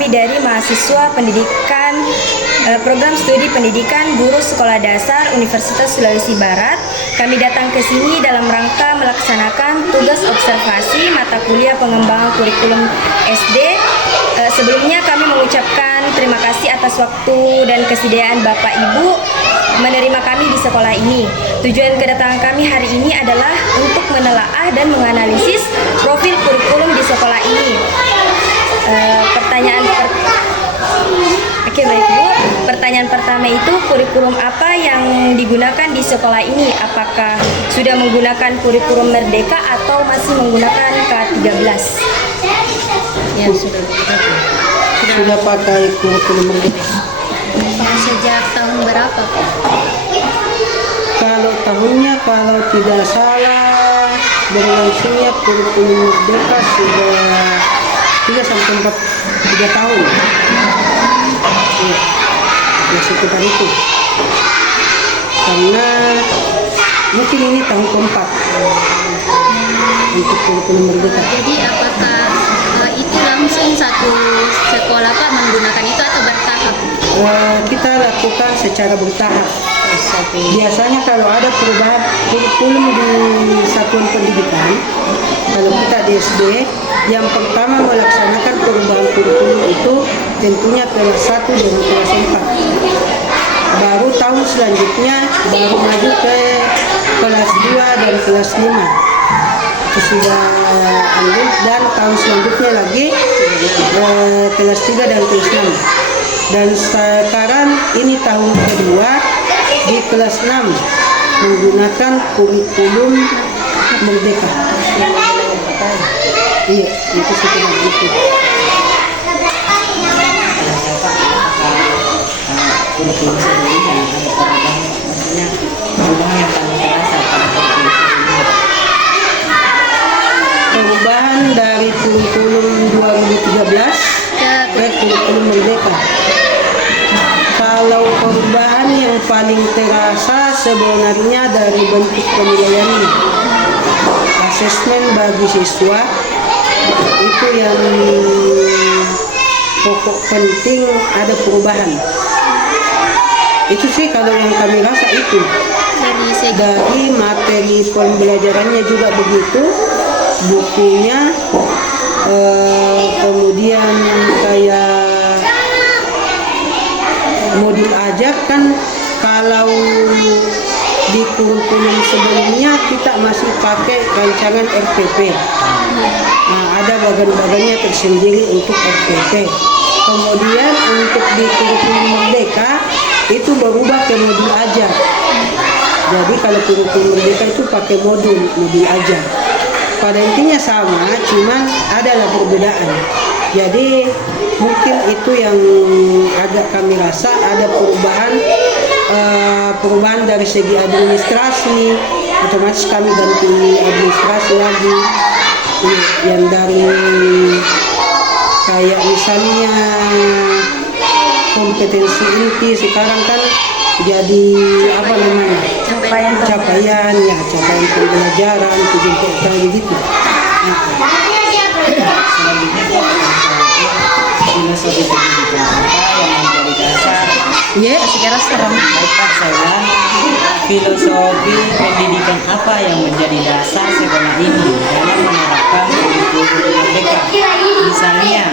kami dari mahasiswa pendidikan program studi pendidikan guru sekolah dasar Universitas Sulawesi Barat. Kami datang ke sini dalam rangka melaksanakan tugas observasi mata kuliah pengembangan kurikulum SD. Sebelumnya kami mengucapkan terima kasih atas waktu dan kesediaan Bapak Ibu menerima kami di sekolah ini. Tujuan kedatangan kami hari ini adalah untuk menelaah dan menganalisis profil kurikulum di sekolah ini. Pertanyaan pertama itu, kurikulum apa yang digunakan di sekolah ini? Apakah sudah menggunakan kurikulum Merdeka atau masih menggunakan K13? Ya, sudah pakai kurikulum Merdeka. Sejak tahun berapa? Kalau tahunnya, kalau tidak salah, berlangsungnya kurikulum Merdeka sudah 3 tahun. Ya, sekitar itu. Karena mungkin ini tahun keempat untuk kurikulum Merdeka. Jadi apakah itu langsung satu sekolah Pak menggunakan itu atau bertahap? Kita lakukan secara bertahap. Biasanya kalau ada perubahan kurikulum di satuan pendidikan, kalau kita di SD, yang pertama melaksanakan perubahan kurikulum itu tentunya kelas 1 dan kelas 4. Baru tahun selanjutnya baru maju ke kelas 2 dan kelas 5. Itu sudah ambil, dan tahun selanjutnya lagi kelas 3 dan kelas 6. Dan sekarang ini tahun kedua di kelas 6 menggunakan kurikulum Merdeka. Iya, itu sekitar itu. Kurikulum sendiri dan ada perubahan, maksudnya perubahan yang paling terasa pada kurikulum ini. Perubahan dari kurikulum 2013 ke kurikulum Merdeka. Kalau perubahan yang paling terasa sebenarnya dari bentuk penilaiannya, asesmen bagi siswa itu yang pokok penting ada perubahan. Itu sih kalau yang kami rasa itu. Dari materi pembelajarannya juga begitu, bukunya, kemudian kayak modul ajar kan, kalau di kurikulum sebelumnya kita masih pakai rancangan RPP. Nah, ada bagan-bagannya tersendiri untuk RPP. Kemudian untuk di kurikulum Merdeka itu berubah ke modul ajar. Jadi kalau kurikulum Merdeka itu pakai modul ajar. Pada intinya sama, cuman adalah perbedaan. Jadi mungkin itu yang agak kami rasa ada perubahan dari segi administrasi. Otomatis kami ganti administrasi lagi, yang dari kayak misalnya kompetensi inti sekarang kan jadi apa namanya, capaian pembelajaran, tujuan kayak gitu. Selanjutnya filosofi pendidikan apa yang menjadi dasar? Ya, Sekarang baik Pak, saya ulang. Filosofi pendidikan apa yang menjadi dasar sekolah ini dalam menerapkan kurikulum Merdeka? Misalnya,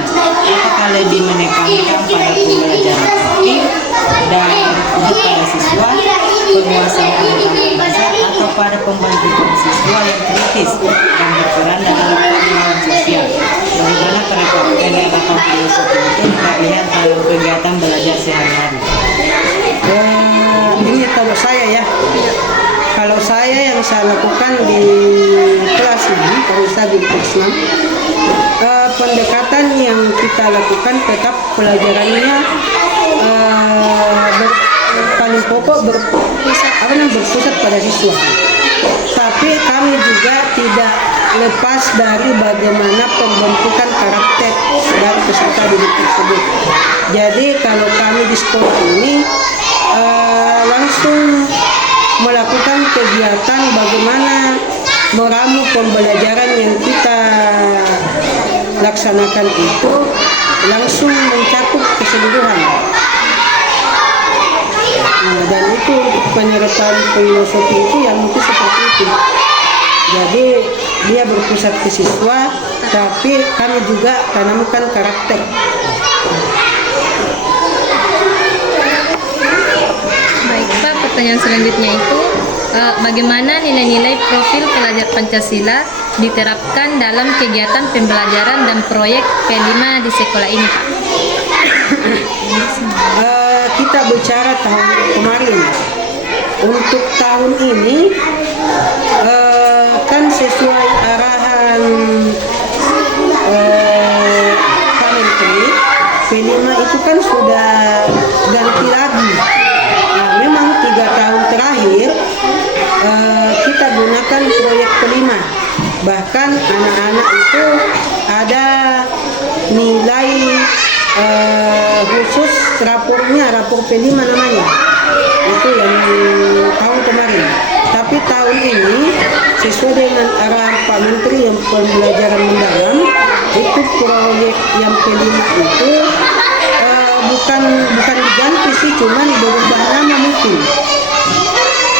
apakah lebih menekankan pada pembelajaran aktif dan untuk para siswa, penguasaan pengetahuan dasar, atau pada pembangkitan siswa yang kritis dan berperan dalam pengembangan sosial? Bagaimana penerapan filosofi itu terlihat dalam kegiatan belajar sehari-hari? Ini kalau saya yang saya lakukan di kelas ini, kalau saya di kelas 6, pendekatan yang kita lakukan tetap pelajarannya paling pokok berpusat pada siswa. Tapi kami juga tidak lepas dari bagaimana pembentukan karakter dari peserta didik tersebut. Jadi kalau kami di sekolah ini langsung melakukan kegiatan bagaimana meramu pembelajaran yang kita laksanakan itu langsung mencakup keseluruhan. Nah, dan itu untuk penyertaan filosofi itu yang mungkin seperti itu. Jadi dia berpusat ke siswa, tapi kami juga tanamkan karakter. Baik Pak, pertanyaan selanjutnya itu bagaimana nilai-nilai profil pelajar Pancasila diterapkan dalam kegiatan pembelajaran dan proyek P5 di sekolah ini Pak? Kita bicara tahun kemarin. Untuk tahun ini kan sesuai arahan Pak Menteri, P5 itu kan sudah ganti lagi. Nah, memang 3 tahun terakhir kita gunakan proyek P5. Bahkan anak-anak itu ada nilai khusus rapornya, rapor P5 namanya. Itu yang tahun kemarin. Tapi tahun ini sesuai dengan arahan Pak Menteri yang pembelajaran mendalam, itu proyek yang P5 itu bukan diganti sih, cuman berubah nama mungkin.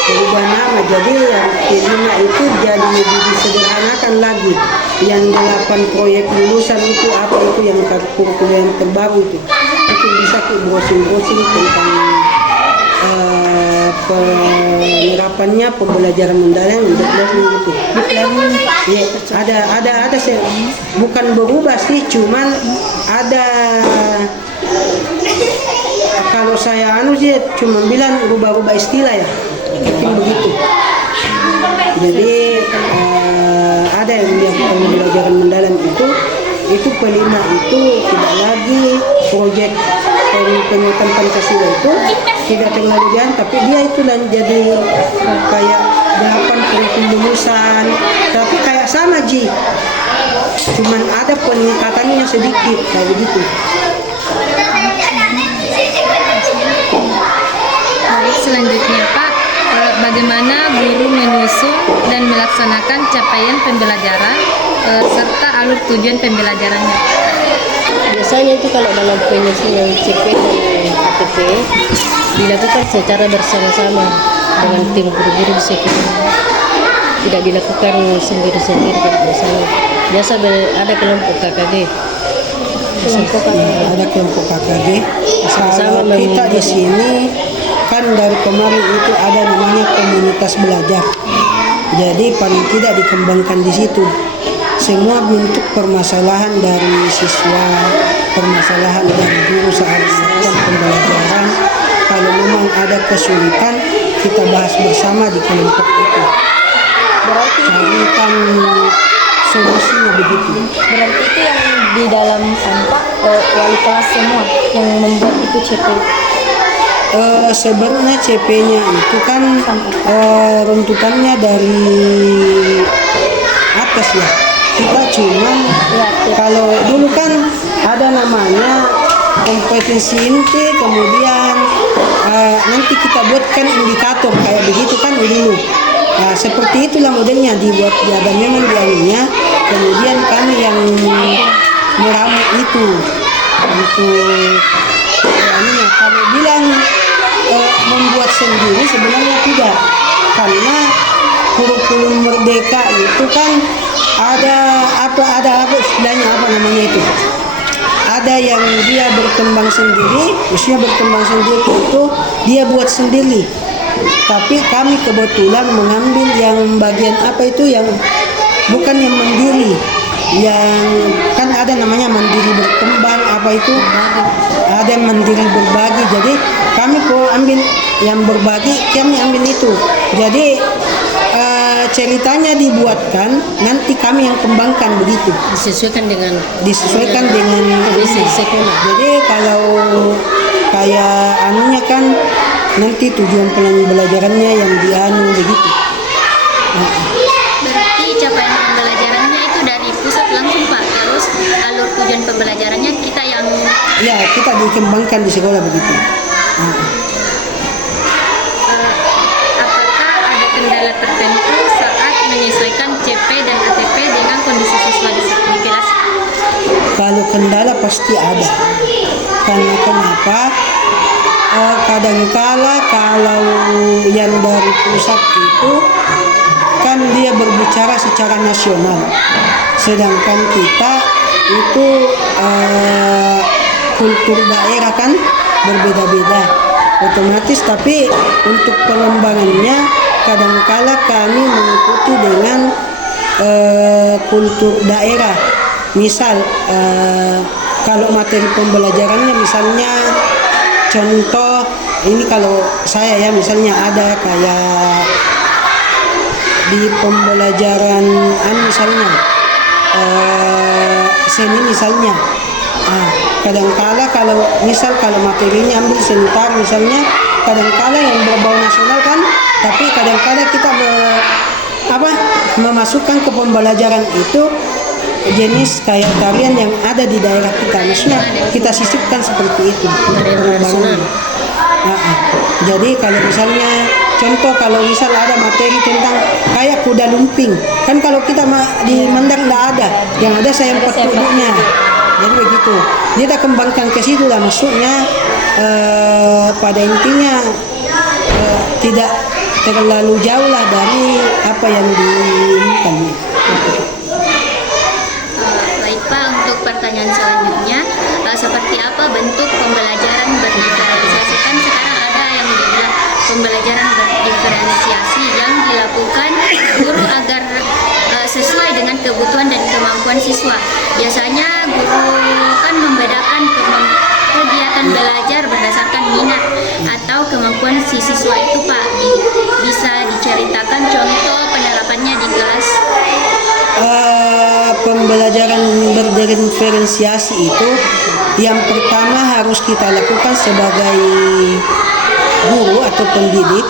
Berubah nama, jadi yang P5 itu jadi lebih disederhanakan lagi. Yang 8 proyek lulusan itu apa itu yang kurikulum yang terbaru itu bisa ke browsing tentang penerapannya pembelajaran mendalam untuk learning itu. Ya, ada bukan berubah sih, cuman ada kalau saya sih cuma bilang rubah-rubah istilah ya, mungkin begitu. Jadi ada yang pembelajaran mendalam itu P5 itu tidak lagi proyek penguatan Pancasila itu tidak terlalu dian, tapi dia itu dan jadi kayak 8 kurikulum lulusan, tapi kayak sama Ji, cuman ada peningkatannya sedikit kayak begitu. Baik, selanjutnya Pak, bagaimana guru menyusun dan melaksanakan capaian pembelajaran serta alur tujuan pembelajarannya? Biasanya itu kalau dalam penyusunan CP dan ATP dilakukan secara bersama-sama dengan tim guru-guru di sekolah. Tidak dilakukan sendiri-sendiri biasanya. Biasa ada kelompok KKG. Ada kelompok KKG. Sama-sama Kalau kita di sini kan dari kemarin itu ada namanya komunitas belajar. Jadi paling tidak dikembangkan di situ. Semua bentuk permasalahan dari siswa, permasalahan dari guru saat pembelajaran. Kalau memang ada kesulitan, kita bahas bersama di kelompok itu. Berarti carikan solusinya begitu. berarti itu yang di dalam tampak wali kelas semua yang membuat itu CP. Sebenarnya CP-nya itu kan runtutannya dari atas ya. Kita cuman kalau dulu kan ada namanya kompetensi inti, kemudian nanti kita buatkan indikator kayak begitu kan dulu. Nah, seperti itulah modelnya dibuat ya, dan memang dianunya. Kemudian kami yang meramu itu untuk anunya. Kalau bilang membuat sendiri sebenarnya tidak, karena kurikulum merdeka itu kan ada apa istilahnya apa namanya itu, ada yang dia berkembang sendiri, maksudnya berkembang sendiri itu dia buat sendiri, tapi kami kebetulan mengambil yang bagian apa itu yang bukan yang mandiri, yang kan ada namanya mandiri berkembang apa itu, ada yang mandiri berbagi. Jadi kami kalau ambil yang berbagi, kami ambil itu. Jadi ceritanya dibuatkan, nanti kami yang kembangkan begitu. Disesuaikan dengan kondisi sekolah. Jadi kalau kayak anunya kan nanti tujuan pembelajarannya yang dianu begitu. Berarti capaian pembelajarannya itu dari pusat langsung Pak, terus alur tujuan pembelajarannya kita yang Kita dikembangkan di sekolah begitu. apakah ada kendala tertentu saat menyesuaikan CP dan ATP dengan kondisi siswa di kelas? Kalau kendala pasti ada. Karena kenapa? Kadangkala kalau yang dari pusat itu kan dia berbicara secara nasional, sedangkan kita itu kultur daerah kan berbeda-beda otomatis, tapi untuk pengembangannya kadangkala kami mengikuti dengan kultur daerah. Misal kalau materi pembelajarannya misalnya contoh ini, kalau saya ya misalnya ada kayak di pembelajaran misalnya seni misalnya, kadangkala kalau materinya ambil seni tari misalnya, kadangkala yang berbau nasional kan, tapi kadangkala kita memasukkan ke pembelajaran itu jenis kayak tarian yang ada di daerah kita, maksudnya kita sisipkan seperti itu pengembangannya. Jadi kalau misalnya contoh, kalau misal ada materi tentang kayak kuda lumping, kan kalau kita di Mandar nggak ada, yang ada sayap petuduknya. Jadi begitu, dia kita kembangkan ke situ lah, maksudnya pada intinya tidak terlalu jauh lah dari apa yang diinginkan. Baik Pak, untuk pertanyaan selanjutnya, seperti apa bentuk pembelajaran berdiferensiasi? Kan sekarang ada yang dibilang pembelajaran berdiferensiasi yang dilakukan guru agar sesuai dengan kebutuhan dan kemampuan siswa. Biasanya guru kan membedakan kegiatan belajar berdasarkan minat atau kemampuan si siswa itu Pak. Bisa diceritakan contoh penerapannya di kelas? Pembelajaran berdiferensiasi itu yang pertama harus kita lakukan sebagai guru atau pendidik.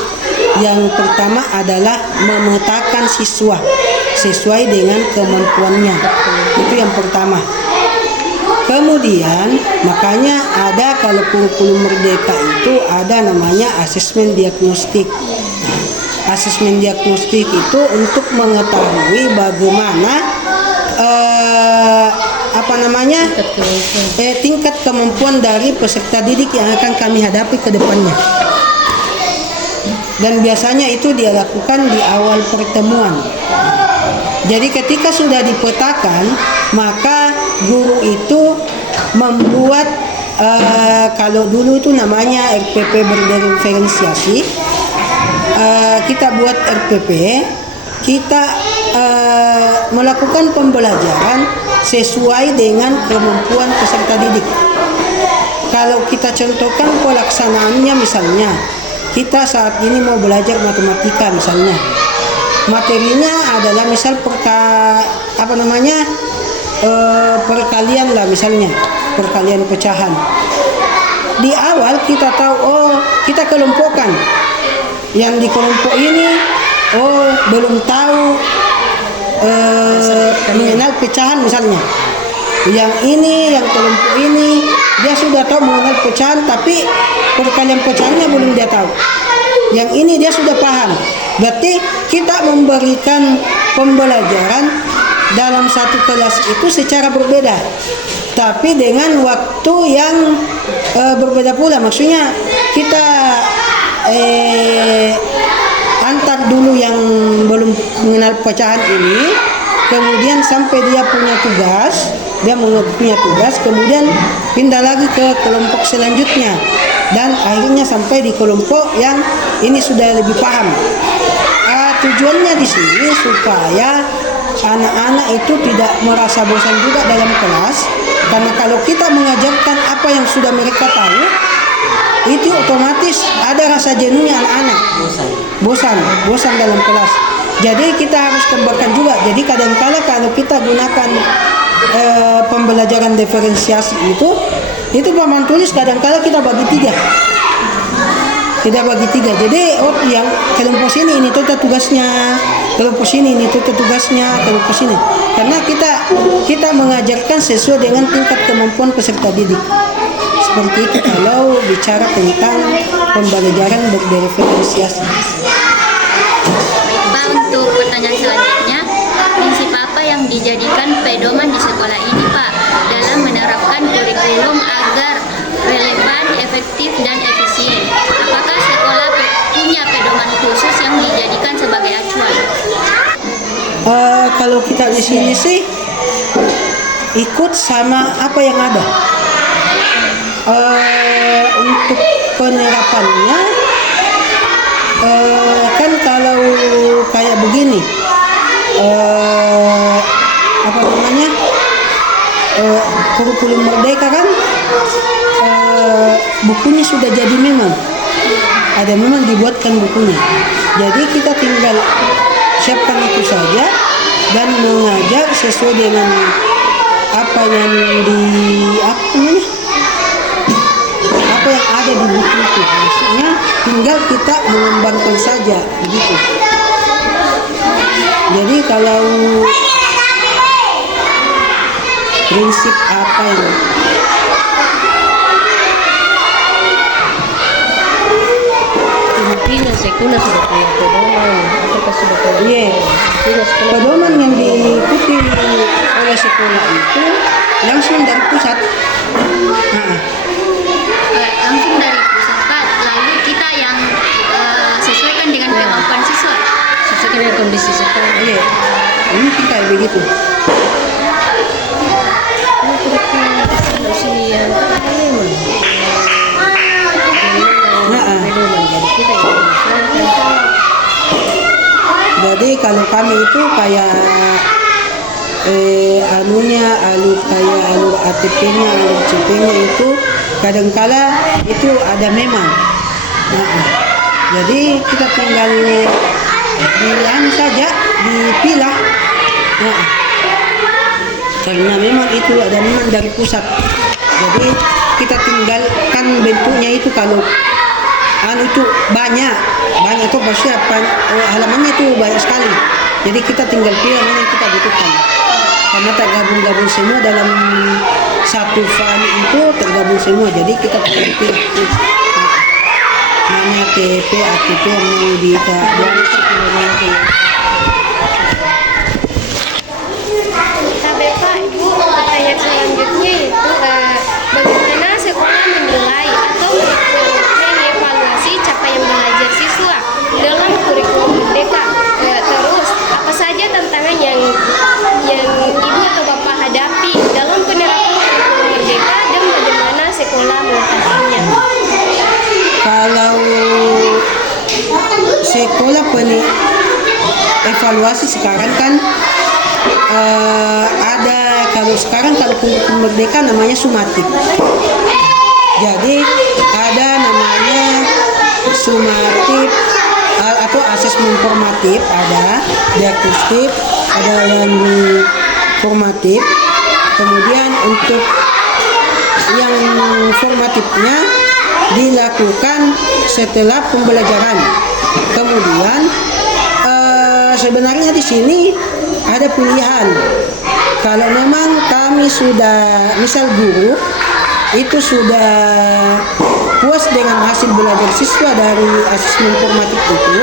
Yang pertama adalah memetakan siswa sesuai dengan kemampuannya. Itu yang pertama. Kemudian makanya ada kalau kurikulum Merdeka itu ada namanya asesmen diagnostik. Asesmen diagnostik itu untuk mengetahui bagaimana tingkat kemampuan dari peserta didik yang akan kami hadapi ke depannya. Dan biasanya itu dia lakukan di awal pertemuan. Jadi ketika sudah dipetakan, maka guru itu membuat kalau dulu itu namanya RPP berdiferensiasi. Kita buat RPP, kita melakukan pembelajaran sesuai dengan kemampuan peserta didik. Kalau kita contohkan pelaksanaannya, misalnya kita saat ini mau belajar matematika misalnya, materinya adalah misal perkalian lah, misalnya perkalian pecahan. Di awal kita tahu, kita kelompokkan. Yang di kelompok ini belum tahu mengenal pecahan misalnya. Yang ini, yang kelompok ini dia sudah tahu mengenal pecahan, tapi perkalian pecahannya belum dia tahu. Yang ini dia sudah paham. Berarti kita memberikan pembelajaran dalam satu kelas itu secara berbeda, tapi dengan waktu yang berbeda pula. Maksudnya kita antar dulu yang belum mengenal pecahan ini, kemudian sampai dia punya tugas, kemudian pindah lagi ke kelompok selanjutnya, dan akhirnya sampai di kelompok yang ini sudah lebih paham. Tujuannya di sini supaya anak-anak itu tidak merasa bosan juga dalam kelas, karena kalau kita mengajarkan apa yang sudah mereka tahu, itu otomatis ada rasa jenuhnya anak-anak, bosan dalam kelas. Jadi kita harus kembangkan juga. Jadi kadang-kala kalau kita gunakan pembelajaran diferensiasi itu paman tulis kadang-kala kita bagi tiga. Jadi yang kelompok sini ini tuh tugasnya, kelompok sini ini tuh tugasnya, kelompok sini. Karena kita mengajarkan sesuai dengan tingkat kemampuan peserta didik. Seperti itu kalau bicara tentang pembelajaran berdiferensiasi. Pak, untuk pertanyaan selanjutnya, prinsip apa yang dijadikan pedoman di sekolah ini Pak dalam menerapkan kurikulum dan efisien. Apakah sekolah punya pedoman khusus yang dijadikan sebagai acuan? Kalau kita di sini sih ikut sama apa yang ada. Untuk penerapannya kan kalau kayak begini, apa namanya, kurikulum merdeka kan, bukunya sudah jadi memang dibuatkan bukunya. Jadi kita tinggal siapkan itu saja dan mengajar sesuai dengan apa yang apa yang ada di buku itu. Maksudnya tinggal kita mengembangkan saja begitu. Jadi kalau prinsip apa yang Mungkin sekolah sudah punya pedoman, apakah sudah punya? pedoman yang diikuti oleh sekolah itu langsung dari pusat. Langsung dari pusat, Pak. Lalu kita yang sesuaikan dengan kemampuan siswa. Sesuai dengan kondisi sekarang. Iya, ini kita begitu. Usia memang. Pedoman jadi kita yang menyesuaikan. Jadi kalau kami itu kayak alur ATP-nya, alur CP-nya itu kadangkala itu ada memang. Jadi kita tinggal saja dipilah. Karena memang itu ada memang dari pusat. Jadi kita tinggalkan bentuknya itu kalau itu banyak itu pasti halamannya itu banyak sekali. Jadi kita tinggal pilih mana yang kita butuhkan. Karena tergabung semua dalam satu file itu tergabung semua. Jadi kita tinggal pilih mana TP, ATP yang mau Bapak, Ibu, pertanyaan selanjutnya itu bagaimana sekolah menilai atau mengevaluasi capaian belajar siswa dalam kurikulum merdeka? Terus apa saja tantangan yang Ibu atau Bapak hadapi dalam penerapan kurikulum merdeka dan bagaimana sekolah mengatasinya? Kalau sekolah evaluasi sekarang kan ada, kalau kurikulum merdeka namanya sumatif. Jadi ada namanya sumatif atau asesmen formatif, ada diagnostik, ada yang formatif. Kemudian untuk yang formatifnya dilakukan setelah pembelajaran. Kemudian sebenarnya di sini ada pilihan. Kalau memang kami sudah, misal guru itu sudah puas dengan hasil belajar siswa dari asesmen formatif itu,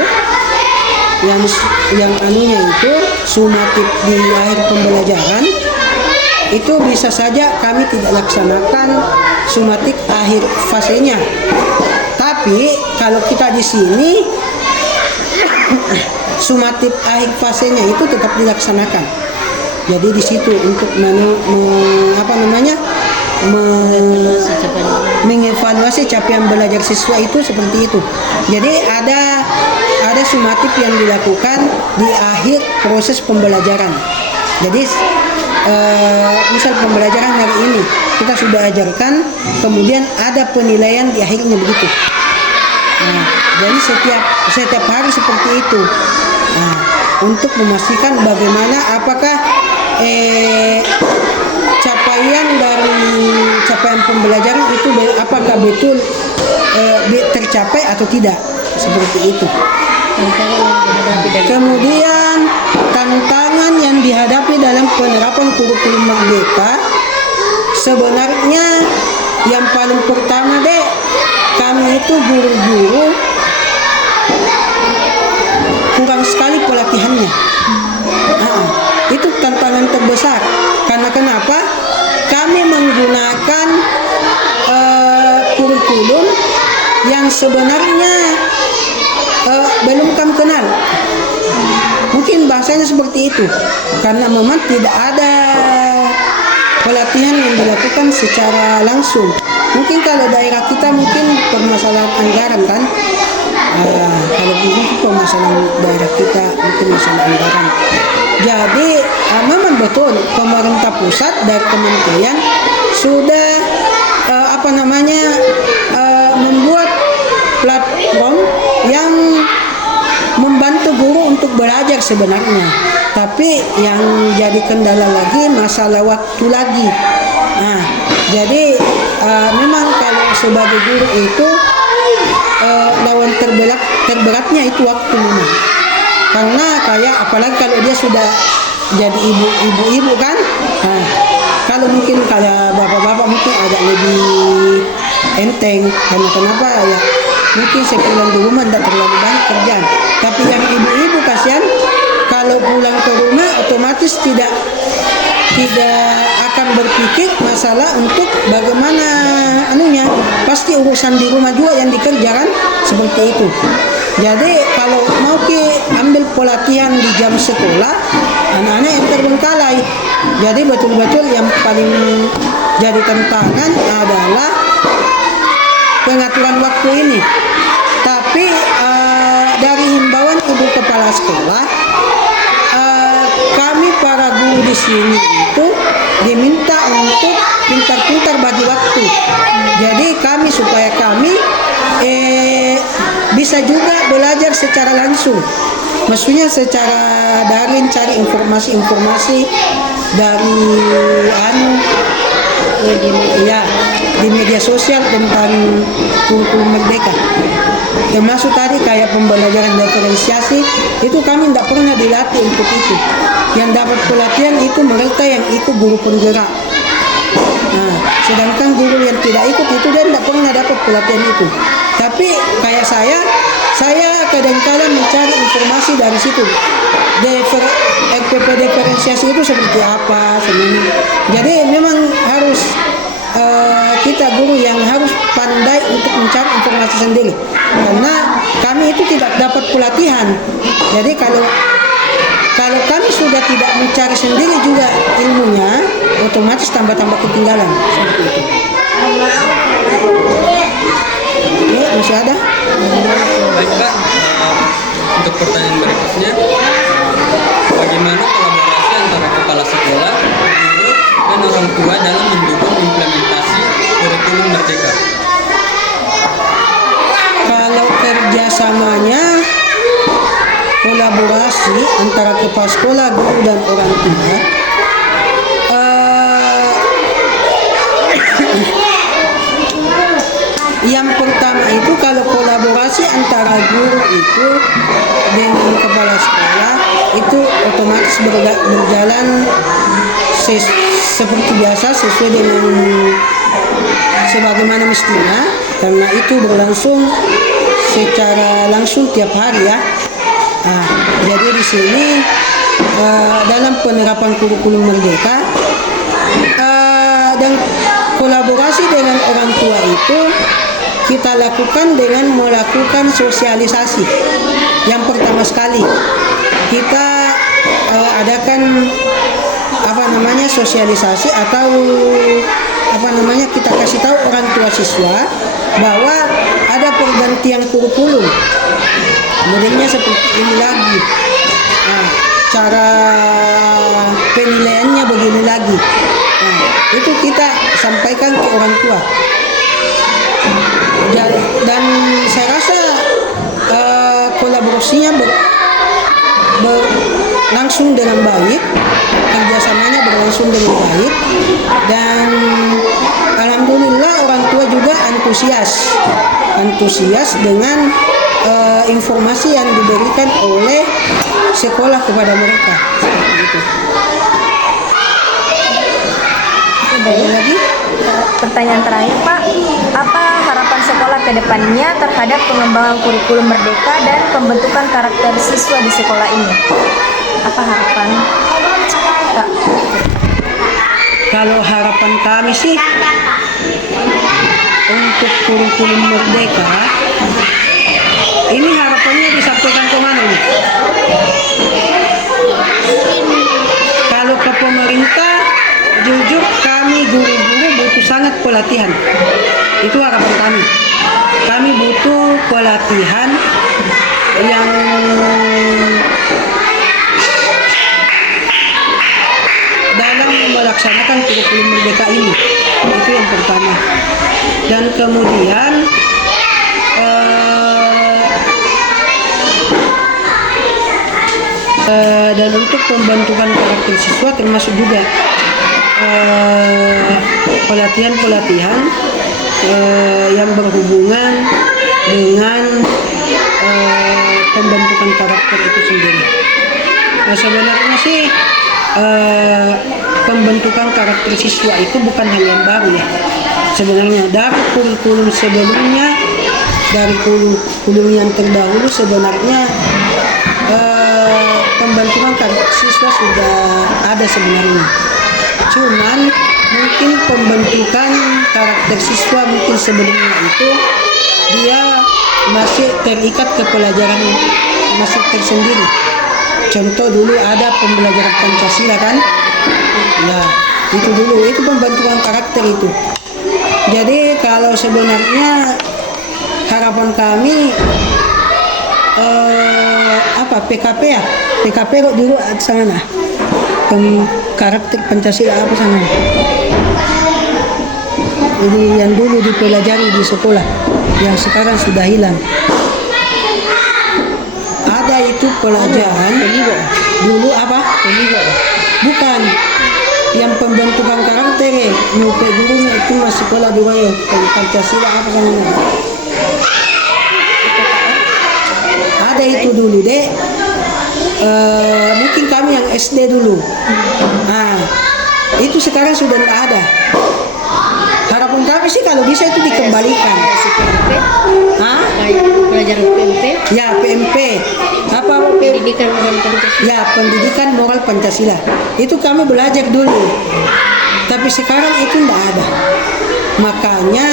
yang anunya itu sumatif di akhir pembelajaran, itu bisa saja kami tidak laksanakan sumatif akhir fasenya. Tapi kalau kita di sini sumatif akhir fasenya itu tetap dilaksanakan. Jadi di situ untuk mengevaluasi capaian belajar siswa itu seperti itu. Jadi ada sumatif yang dilakukan di akhir proses pembelajaran. Jadi misal pembelajaran hari ini kita sudah ajarkan, kemudian ada penilaian di akhirnya begitu. Jadi setiap hari seperti itu. Untuk memastikan bagaimana apakah capaian pembelajaran itu apakah betul tercapai atau tidak, seperti itu. Kemudian tantangan yang dihadapi dalam penerapan kurikulum merdeka, sebenarnya yang paling pertama kami itu guru-guru kurang sekali pelatihannya. Itu tantangan terbesar. Karena kenapa? Kami menggunakan kurikulum yang sebenarnya belum kami kenal. Mungkin bahasanya seperti itu, karena memang tidak ada pelatihan yang dilakukan secara langsung. Mungkin kalau daerah kita mungkin permasalahan anggaran kan, kalau mungkin permasalahan daerah kita mungkin masalah anggaran. Jadi memang betul pemerintah pusat dari kementerian sudah membuat platform yang membantu guru untuk belajar sebenarnya. Tapi yang jadi kendala lagi masalah waktu lagi. Nah, jadi memang kalau sebagai guru itu lawan terberatnya itu waktu memang. Karena kayak apalagi kalau dia sudah jadi ibu kan. Nah, kalau mungkin kayak bapak-bapak mungkin agak lebih enteng. Karena kenapa ya? Mungkin sepulang di rumah tidak terlalu banyak kerjaan. Tapi yang ibu-ibu kasihan kalau pulang ke rumah otomatis tidak akan berpikir masalah untuk bagaimana pasti urusan di rumah juga yang dikerjakan seperti itu. Jadi kalau mau ambil pelatihan di jam sekolah, anak-anak yang terbengkalai. Jadi betul-betul yang paling jadi tantangan adalah pengaturan waktu ini. Tapi dari himbauan ibu kepala sekolah, kami para guru di sini itu diminta untuk pintar-pintar bagi waktu. Jadi supaya kami bisa juga belajar secara langsung. Maksudnya secara daring, cari informasi-informasi dari di media sosial tentang kurikulum merdeka. Termasuk tadi kayak pembelajaran diferensiasi itu kami tidak pernah dilatih untuk itu. Yang dapat pelatihan itu mereka yang ikut guru penggerak. Nah, sedangkan guru yang tidak ikut itu dia tidak pernah dapat pelatihan itu. Tapi kayak saya kadang-kadang mencari informasi dari situ. RPP diferensiasi itu seperti apa sebenarnya. Jadi memang harus kita guru yang harus pandai untuk mencari informasi sendiri. Karena kami itu tidak dapat pelatihan. Jadi kalau kami sudah tidak mencari sendiri juga ilmunya, otomatis tambah-tambah ketinggalan seperti itu. Ya, masih ada? Baik Pak, untuk pertanyaan berikutnya, bagaimana kolaborasi antara kepala sekolah, guru, dan orang tua dalam mendukung implementasi kurikulum merdeka? Kalau kerjasamanya, kolaborasi antara kepala sekolah, guru, dan orang tua, yang pertama itu kalau kolaborasi antara guru itu dengan kepala sekolah itu otomatis berjalan seperti biasa sesuai dengan sebagaimana mestinya, karena itu berlangsung secara langsung tiap hari ya. Nah, jadi di sini dalam penerapan kurikulum merdeka dan kolaborasi dengan orang tua itu kita lakukan dengan melakukan sosialisasi. Yang pertama sekali kita adakan sosialisasi atau kita kasih tahu orang tua siswa bahwa ada pergantian kurikulum. Modelnya seperti ini lagi. Nah, cara penilaiannya begini lagi. Nah, itu kita sampaikan ke orang tua. Dan saya rasa kolaborasinya berlangsung dengan baik, kerjasamanya berlangsung dengan baik, dan alhamdulillah orang tua juga antusias dengan informasi yang diberikan oleh sekolah kepada mereka. Seperti itu. Ada lagi? Pertanyaan terakhir Pak, apa harapan sekolah ke depannya terhadap pengembangan kurikulum merdeka dan pembentukan karakter siswa di sekolah ini? Apa harapan Pak? Kalau harapan kami sih untuk kurikulum merdeka ini harapannya disampaikan ke mana nih? Kalau ke pemerintah, jujur kami guru-guru butuh sangat pelatihan. Itu harapan kami. Kami butuh pelatihan yang dalam melaksanakan kurikulum merdeka ini. Itu yang pertama. Dan kemudian dan untuk pembentukan karakter siswa termasuk juga pelatihan-pelatihan yang berhubungan dengan pembentukan karakter itu sendiri. Nah, sebenarnya sih pembentukan karakter siswa itu bukan hal yang baru ya. Sebenarnya dari kurikulum sebelumnya, dari kurikulum yang terdahulu sebenarnya pembentukan karakter siswa sudah ada sebenarnya. Cuman mungkin pembentukan karakter siswa mungkin sebelumnya itu dia masih terikat ke pelajaran masih tersendiri. Contoh dulu ada pembelajaran Pancasila kan? Nah, itu dulu itu pembentukan karakter itu. Jadi kalau sebenarnya harapan kami PKP ya? PKP kok dulu sana karakter Pancasila apa sana? Jadi yang dulu dipelajari di sekolah, yang sekarang sudah hilang. Ada itu pelajaran dulu apa? Bukan. Yang pembentukan karakter nyupe dulu itu masih sekolah dulu ya Pancasila apa namanya? Ada itu dulu deh. Mungkin kami yang SD dulu. Nah, itu sekarang sudah tidak ada. Harapan kami sih kalau bisa itu dikembalikan. Pelajaran PMP? Ya, PMP. Apa Pendidikan Moral Pancasila. Ya, pendidikan moral Pancasila. Itu kami belajar dulu. Tapi sekarang itu tidak ada. Makanya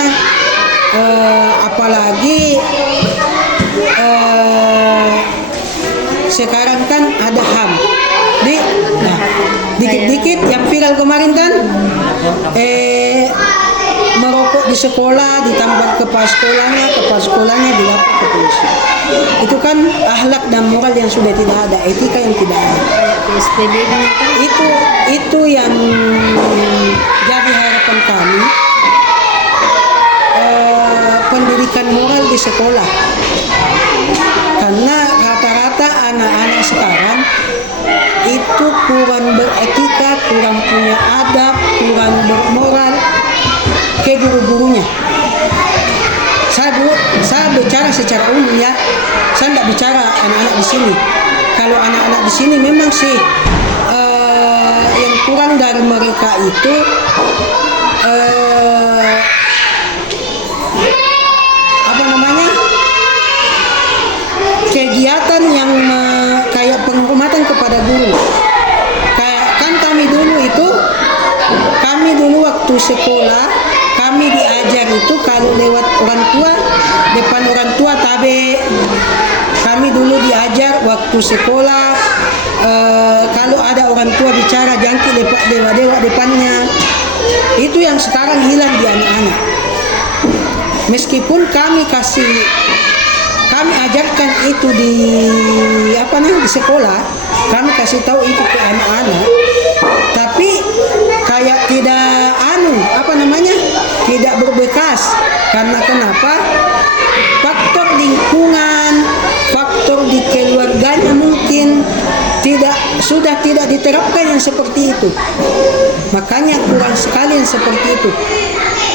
apalagi sekarang kan ada HAM. Dikit-dikit yang viral kemarin kan merokok di sekolah, ditambah kepala sekolahnya dilapor ke polisi. Itu kan akhlak dan moral yang sudah tidak ada, etika yang tidak ada. Itu yang jadi harapan kami, pendidikan moral di sekolah. Karena rata-rata anak-anak sekarang itu kurang beretika, kurang punya adab, kurang bermoral ke guru-gurunya. Saya bicara secara umum ya, saya tidak bicara anak-anak di sini. Kalau anak-anak di sini memang sih yang kurang dari mereka itu kegiatan yang kayak penghormatan kepada guru. Kayak kan kami dulu waktu sekolah kami diajar itu kalau lewat orang tua, depan orang tua tabe. Kami dulu diajar waktu sekolah kalau ada orang tua bicara jangkit dewa-dewa depannya. Itu yang sekarang hilang di anak-anak. Meskipun kami ajarkan itu di sekolah, kami kasih tahu itu ke anak-anak, tapi kayak tidak tidak berbekas. Karena kenapa? Faktor lingkungan, faktor di keluarganya mungkin sudah tidak diterapkan yang seperti itu. Makanya kurang sekali yang seperti itu.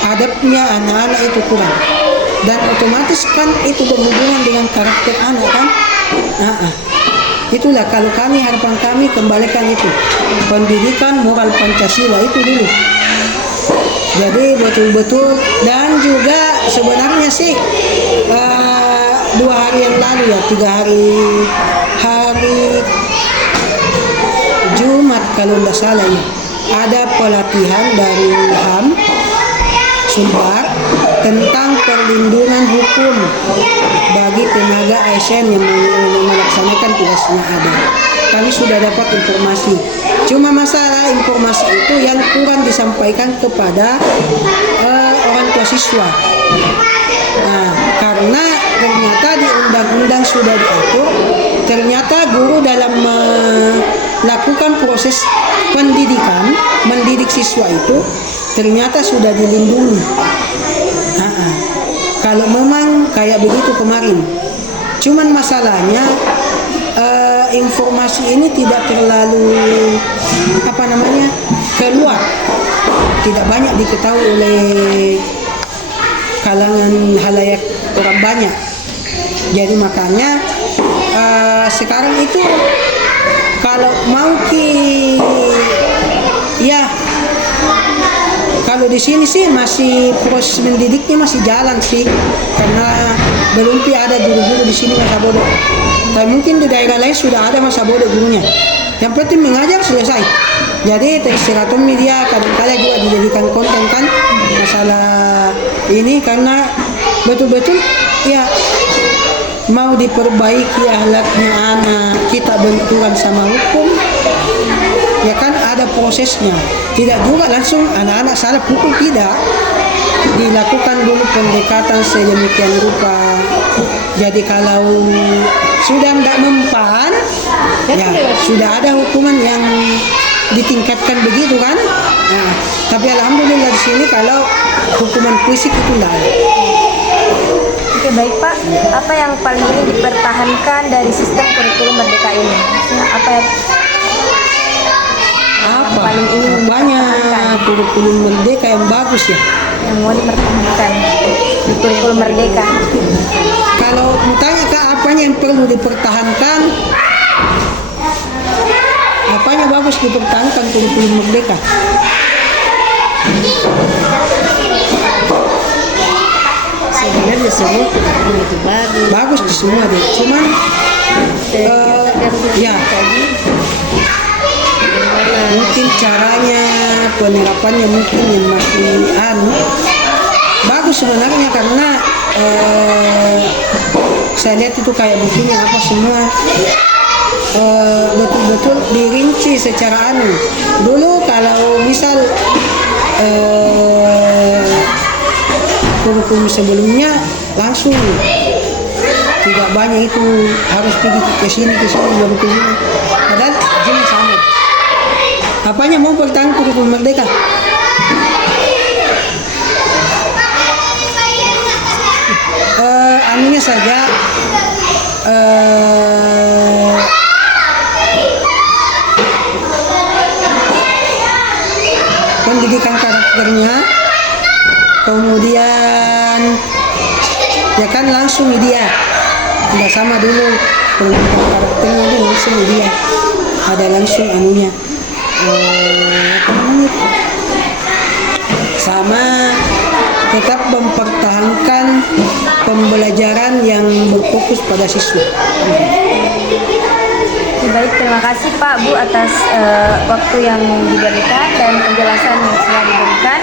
Adabnya anak-anak itu kurang. Dan otomatis kan itu berhubungan dengan karakter anak kan. Itulah kalau harapan kami kembalikan itu pendidikan moral Pancasila itu dulu. Jadi betul-betul. Dan juga sebenarnya sih 2 hari yang lalu ya, 3 hari Jumat kalau tidak salah ya, ada pelatihan dari HAM Sumbar tentang perlindungan hukum bagi tenaga ASN yang melaksanakan tugasnya ada. Kami sudah dapat informasi. Cuma masalah informasi itu yang kurang disampaikan kepada orang tua siswa. Nah, karena ternyata di undang-undang sudah diatur, ternyata guru dalam melakukan proses pendidikan, mendidik siswa itu ternyata sudah dilindungi. Kalau memang kayak begitu kemarin, cuman masalahnya informasi ini tidak terlalu keluar, tidak banyak diketahui oleh kalangan halayak orang banyak. Jadi makanya sekarang itu kalau mau kalau di sini sih masih proses mendidiknya masih jalan sih, karena belum ada guru-guru di sini masa bodoh. Tapi mungkin di daerah lain sudah ada masa bodoh gurunya. Yang penting mengajar selesai. Jadi terserah media kadang-kadang juga dijadikan konten kan masalah ini, karena betul-betul ya mau diperbaiki akhlaknya anak, kita benturan sama hukum, ya kan ada prosesnya. Tidak juga langsung anak-anak salah pukul, tidak. Dilakukan dulu pendekatan sedemikian rupa. Jadi kalau sudah tidak mempan, ya sudah ada hukuman yang ditingkatkan begitu kan. Nah, tapi alhamdulillah di sini kalau hukuman fisik itu tidak ada. Oke, baik Pak. Apa yang paling ingin dipertahankan dari sistem kurikulum Merdeka ini? Apa yang paling ingin banyak kurikulum Merdeka yang bagus ya, yang mau dipertahankan di kurikulum Merdeka? Kalau tanya ke apanya yang perlu dipertahankan, apanya bagus dipertahankan kurikulum Merdeka? Sebenarnya semua kurikulum itu Bagus di semua deh, cuman ya mungkin caranya penerapannya mungkin yang masih bagus sebenarnya, karena saya lihat itu kayak begini apa semua betul-betul dirinci secara dulu kalau misal kurikulum sebelumnya langsung tidak banyak itu harus pergi ke sini baru ke sini, padahal jenis sama. Apanya mau bertahan kurikulum Merdeka? Anunya saja pendidikan karakternya, kemudian ya kan langsung dia tidak sama dulu pendidikan karakternya itu langsung dia ada langsung anunya sama tetap mempertahankan pembelajaran yang berfokus pada siswa. Baik, terima kasih Pak Bu atas waktu yang diberikan dan penjelasan yang sudah diberikan.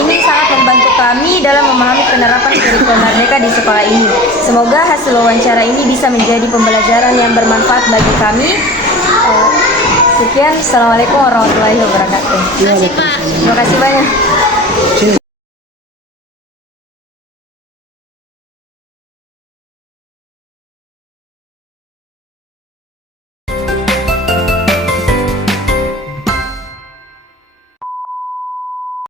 Ini sangat membantu kami dalam memahami penerapan kurikulum Merdeka di sekolah ini. Semoga hasil wawancara ini bisa menjadi pembelajaran yang bermanfaat bagi kami. Sekian, Assalamualaikum warahmatullahi wabarakatuh. Terima kasih Pak. Terima kasih banyak.